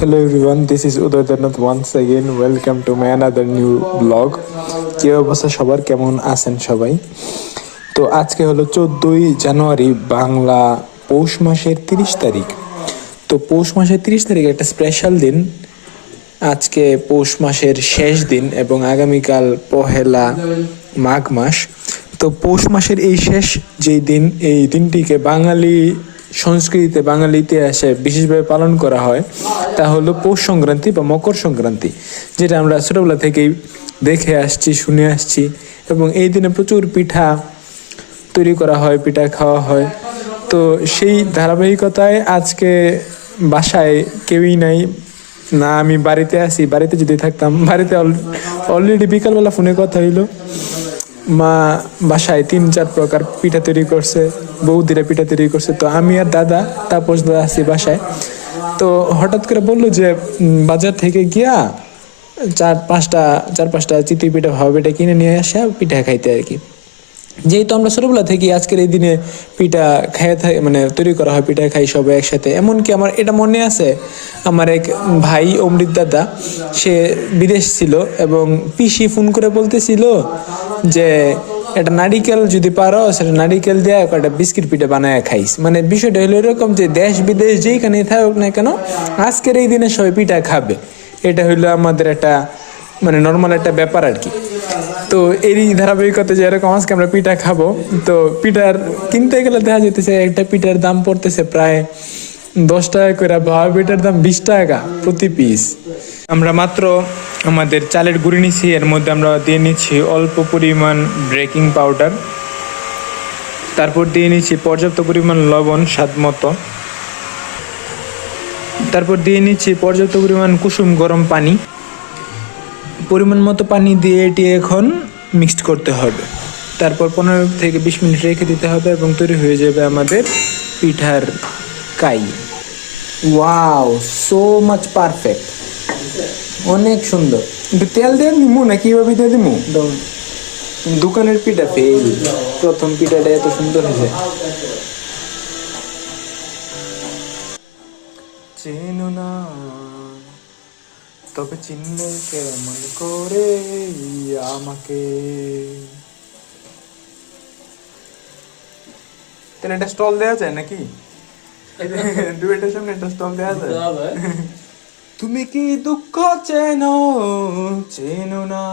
Hello everyone, this is Udaydanath once again. Welcome to my another new vlog. কি অবস্থা সবার, কেমন আছেন সবাই? তো আজকে হলো 14ই জানুয়ারি, বাংলা পৌষ মাসের 30 তারিখ। তো পৌষ মাসের 30 তারিখ একটা স্পেশাল দিন। আজকে পৌষ মাসের শেষ দিন এবং আগামীকাল পহেলা মাঘ মাস। তো পৌষ মাসের এই শেষ যেই দিন, এই দিনটিকে বাঙালি সংস্কৃতিতে, বাঙালি ইতিহাসে বিশেষভাবে পালন করা হয়, তা হলো পৌষ সংক্রান্তি বা মকর সংক্রান্তি, যেটা আমরা ছোটবেলা থেকেই দেখে আসছি, শুনে আসছি। এবং এই দিনে প্রচুর পিঠা তৈরি করা হয়, পিঠা খাওয়া হয়। তো সেই ধারাবাহিকতায় আজকে বাসায় কেউই নাই, না আমি বাড়িতে আছি। বাড়িতে যদি থাকতাম, বাড়িতে অলরেডি বিকালবেলা ফোনে কথা হইলো, মা বাসায় 3-4 প্রকার পিঠা তৈরি করছে, বৌদিরা পিঠা তৈরি করছে। তো আমি আর দাদা, তাপস দাদা আছি বাসায়। তো হঠাৎ করে বললো যে বাজার থেকে গিয়া চার পাঁচটা চিতই পিঠা, ভাবা পিঠা কিনে নিয়ে আসা, পিঠা খাইতে আর কি। যেহেতু আমরা ছোটবেলা থেকে আজকের এই দিনে পিঠা খেয়ে থাকি, মানে তৈরি করা হয়, পিঠা খাই সবাই একসাথে। এমনকি আমার এটা মনে আছে, আমার এক ভাই অমৃত দাদা, সে বিদেশ ছিল এবং পিসি ফোন করে বলতেছিল যে একটা নারিকেল যদি পারো, সেটা নারিকেল দিয়ে একটা বিস্কিট পিঠা বানায় খাইস। মানে বিষয়টা হলো এরকম যে দেশ বিদেশ যেখানে থাকুক না কেন, আজকের এই দিনে সবাই পিঠা খাবে। এটা হইলো আমাদের একটা মানে নর্মাল একটা ব্যাপার আর কি। তো এরই ধারাবাহিকতা যে এরকম আজকে আমরা পিঠা খাবো। তো পিঠার কিনতে গেলে দেখা যেতেছে একটা পিঠার দাম পড়তেছে প্রায় 10 টাকা করে, ভাবা পিঠার দাম 20 টাকা প্রতি পিস। আমরা মাত্র আমাদের চালের গুঁড়ি নিচ্ছি, এর মধ্যে আমরা দিয়ে নিচ্ছি অল্প পরিমাণ বেকিং পাউডার, তারপর দিয়ে নিচ্ছি পর্যাপ্ত পরিমাণ লবণ স্বাদ মতো, তারপর দিয়ে নিচ্ছি পর্যাপ্ত পরিমাণ কুসুম গরম পানি। পরিমাণ মতো পানি দিয়ে এটি এখন মিক্সড করতে হবে। তারপর 15 থেকে 20 মিনিট রেখে দিতে হবে এবং তৈরি হয়ে যাবে আমাদের পিঠার কাই। ওয়াও, সো মাচ পারফেক্ট, অনেক সুন্দর। একটু তেল দিয়ে দিমু না কিভাবে দিয়ে দিমু? দোকানের পিঠা ফেল, প্রথম পিঠাটা এত সুন্দর হয়েছে। চেনো না তবে চিনলে কেমন করে আমাকে। তাহলে একটা স্টল দেওয়া যায় নাকি? ডুয়েটের সামনে একটা স্টল দেওয়া যায়। তুমি কি দুঃখ চেনো, চেনো না?